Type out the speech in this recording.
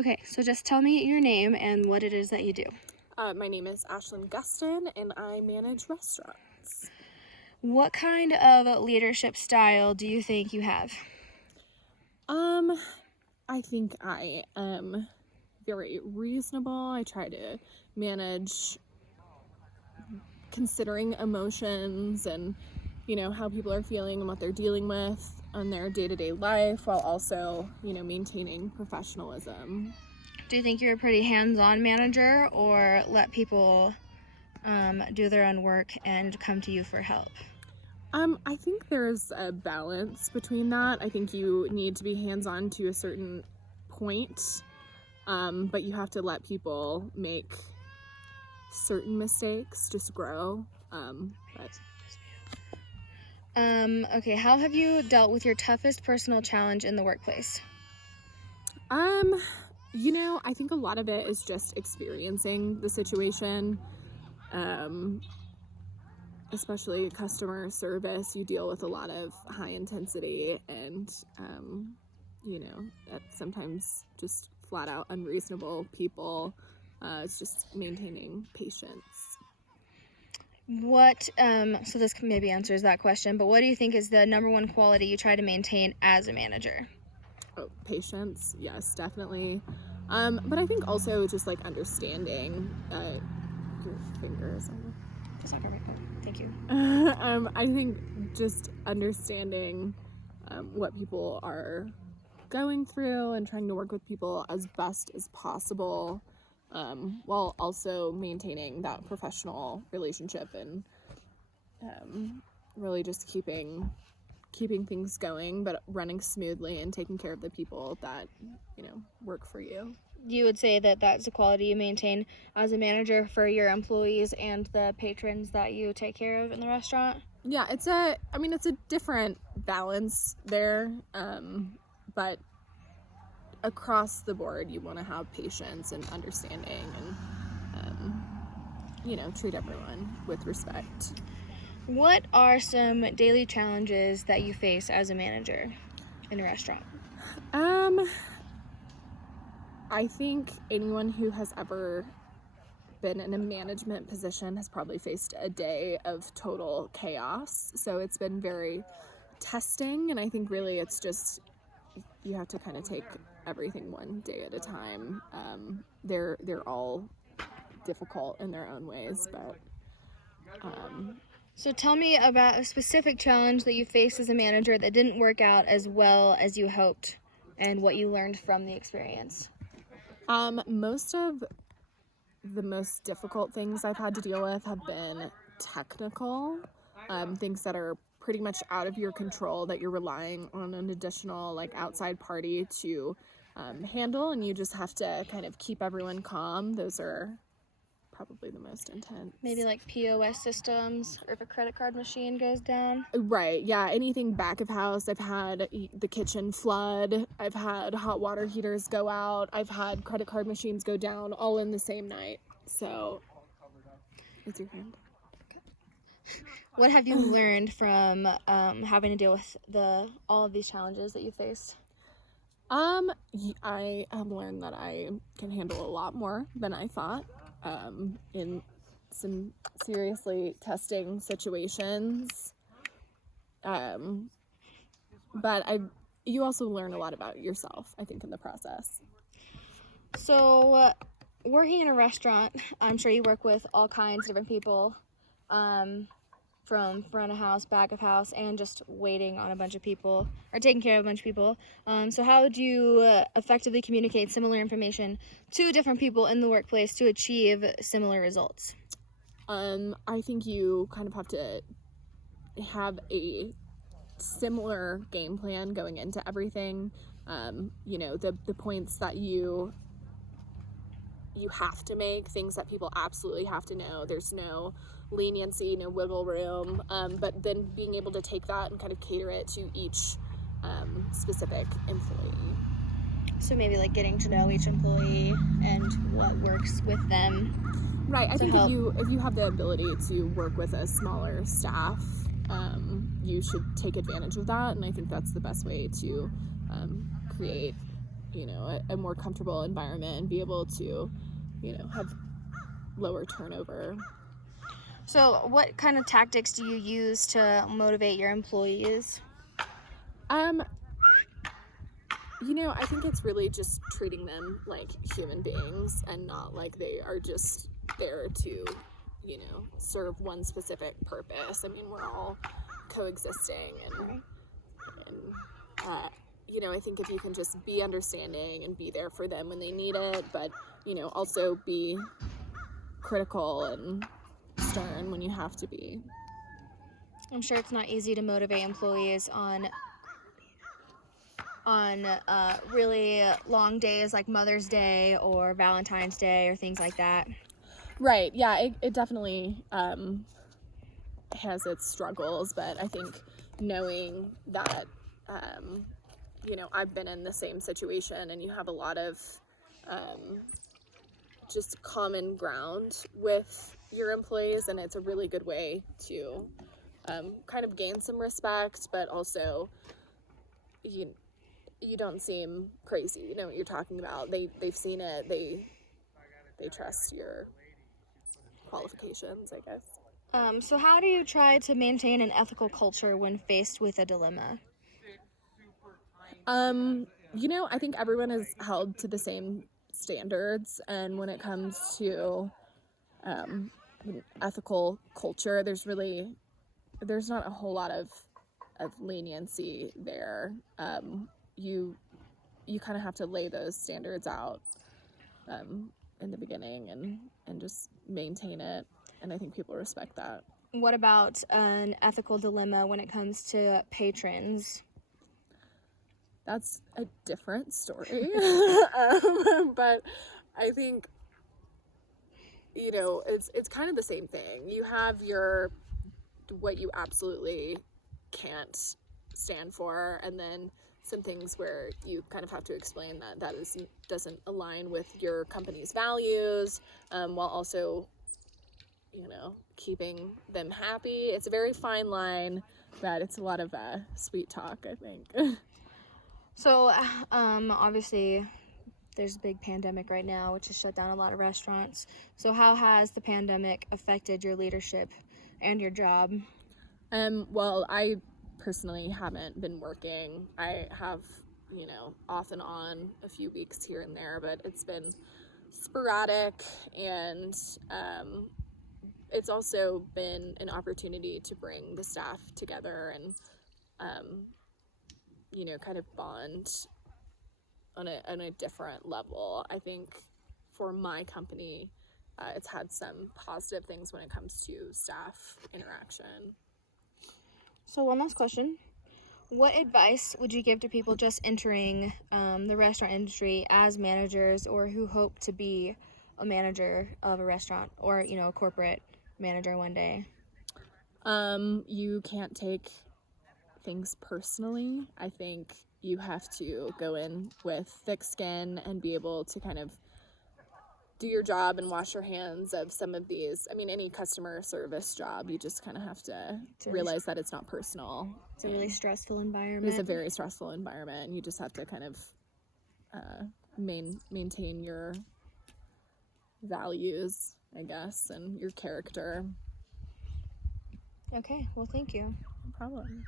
Okay, so just tell me your name and what it is that you do. My name is Ashlin GK, and I manage restaurants. What kind of leadership style do you think you have? I think I am very reasonable. I try to manage considering emotions and, how people are feeling and what they're dealing with on their day-to-day life, while also, maintaining professionalism. Do you think you're a pretty hands-on manager, or let people do their own work and come to you for help? I think there's a balance between that. I think you need to be hands-on to a certain point, but you have to let people make certain mistakes just grow. Okay, how have you dealt with your toughest personal challenge in the workplace? I think a lot of it is just experiencing the situation. Especially customer service, you deal with a lot of high intensity and, that's sometimes just flat out unreasonable people. It's just maintaining patience. So this maybe answers that question, but what do you think is the number one quality you try to maintain as a manager? Oh, patience, yes, definitely. But I think also just like understanding, your fingers. That's not perfect. Thank you. I think just understanding what people are going through and trying to work with people as best as possible, while also maintaining that professional relationship and really just keeping things going, but running smoothly and taking care of the people that work for you. You would say that that's a quality you maintain as a manager for your employees and the patrons that you take care of in the restaurant? Yeah, it's a different balance there, but across the board you want to have patience and understanding and treat everyone with respect. What are some daily challenges that you face as a manager in a restaurant? I think anyone who has ever been in a management position has probably faced a day of total chaos. So it's been very testing, and I think really it's just you have to kind of take everything one day at a time. They're all difficult in their own ways, but So tell me about a specific challenge that you faced as a manager that didn't work out as well as you hoped, and what you learned from the experience. Most of the most difficult things I've had to deal with have been technical, things that are pretty much out of your control, that you're relying on an additional outside party to handle, and you just have to kind of keep everyone calm. Those are probably the most intense. Maybe like POS systems, or if a credit card machine goes down. Right, yeah, anything back of house. I've had the kitchen flood, I've had hot water heaters go out, I've had credit card machines go down all in the same night. So, it's your hand. What have you learned from having to deal with all of these challenges that you faced? I have learned that I can handle a lot more than I thought in some seriously testing situations. But you also learn a lot about yourself, I think, in the process. So, working in a restaurant, I'm sure you work with all kinds of different people, from front of house, back of house, and just waiting on a bunch of people, or taking care of a bunch of people. So how would you effectively communicate similar information to different people in the workplace to achieve similar results? I think you kind of have to have a similar game plan going into everything. The points that you have to make, things that people absolutely have to know. There's no leniency, no wiggle room, but then being able to take that and kind of cater it to each specific employee. So maybe like getting to know each employee and what works with them. Right. I think if you have the ability to work with a smaller staff, you should take advantage of that, and I think that's the best way to create a more comfortable environment and be able to, have lower turnover. So, what kind of tactics do you use to motivate your employees? I think it's really just treating them like human beings and not like they are just there to, serve one specific purpose. I mean, we're all coexisting and I think if you can just be understanding and be there for them when they need it, but, also be critical and stern when you have to be. I'm sure it's not easy to motivate employees on really long days like Mother's Day or Valentine's Day or things like that. Right. Yeah, it definitely has its struggles, but I think knowing that, I've been in the same situation and you have a lot of just common ground with your employees, and it's a really good way to kind of gain some respect, but also you don't seem crazy. You know what you're talking about. They've seen it. They trust your qualifications, I guess. So how do you try to maintain an ethical culture when faced with a dilemma? I think everyone is held to the same standards, and when it comes to ethical culture, there's not a whole lot of leniency there. You kind of have to lay those standards out in the beginning and just maintain it, and I think people respect that. What about an ethical dilemma when it comes to patrons? That's a different story. But I think, it's kind of the same thing. You have what you absolutely can't stand for, and then some things where you kind of have to explain that doesn't align with your company's values, while also, keeping them happy. It's a very fine line, but it's a lot of sweet talk, I think. So, obviously, there's a big pandemic right now, which has shut down a lot of restaurants. So, how has the pandemic affected your leadership and your job? Well, I personally haven't been working. I have, off and on a few weeks here and there, but it's been sporadic, and it's also been an opportunity to bring the staff together and, kind of bond on a different level. I think for my company, it's had some positive things when it comes to staff interaction. So, one last question. What advice would you give to people just entering the restaurant industry as managers, or who hope to be a manager of a restaurant, or, a corporate manager one day? You can't take things personally. I think you have to go in with thick skin and be able to kind of do your job and wash your hands of some of these. I mean, any customer service job, you just kind of have to realize that it's not personal. It's a really stressful environment. It's a very stressful environment, and you just have to kind of maintain your values, I guess, and your character. Okay, well, thank you. No problem.